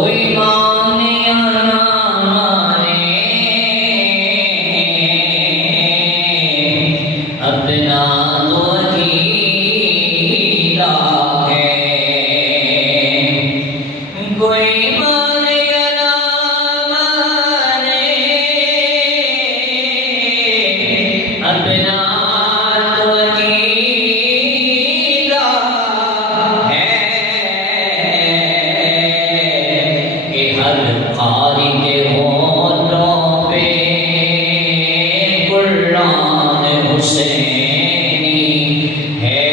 کوئی مانے یا نہ مانے اپنا تو عقیدہ ہے کوئی مانے یا نہ مانے اپنا تو عقیدہ ہے کہ ہر قاری کے ہونٹوں پہ قرآن حسینی ہے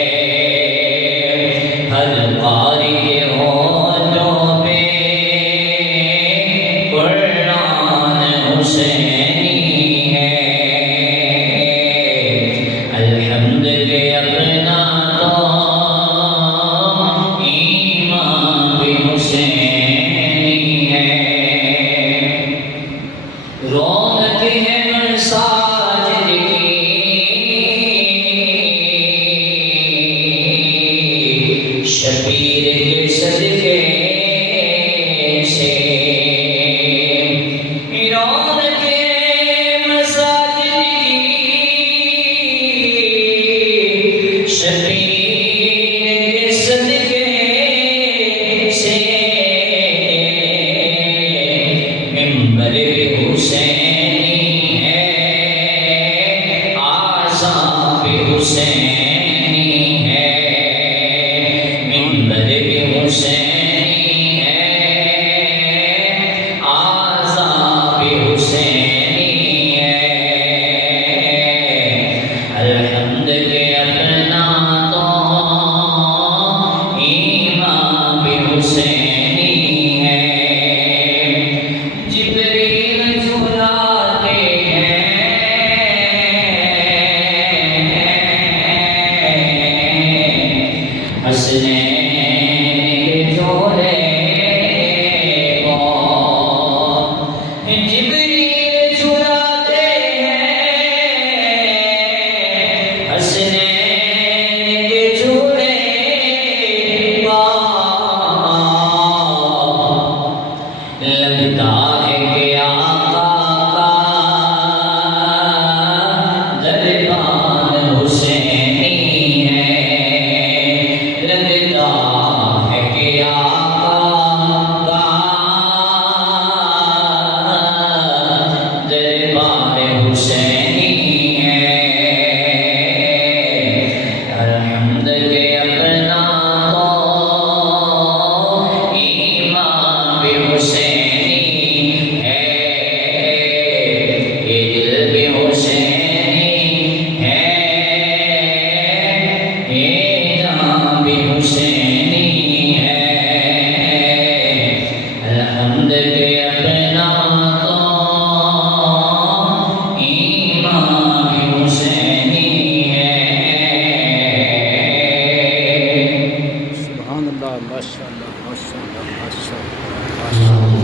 ہر قاری کے ہونٹوں پہ قرآن حسینی ہے الحمد کے اپنا تو ایمان بھی حسینی ہے رونق ہے مساجد کی شبیر کے صدقے سے رونق ہے مساجد کی شبیر کے صدقے سے ممبر بھی حسینی ہے آذان بھی حسینی ہے ممبر بھی حسینی ہے آذان بھی حسینی ہے الحمد کے اپنا تو ایمان بھی حسینی ہے جبریل جھلاتے ہیں حسنین کے جھولے کو جبریل جھلاتے ہیں حسنین کے جھولے کو لگتا ہے کہ آقا کا دربان حسینی ہے لگتا ہے کہ آقا کا دربان حسینی ہے الحمد کے اپنا تو ایمان بھی حسینی ہے یہ دل بھی حسینی ہے یہ جان بھی حسینی ہے الحمد کے اپنا تو ایمان بھی حسینی ہے سبحان اللہ ماشاء اللہ ماشاء اللہ ماشاء اللہ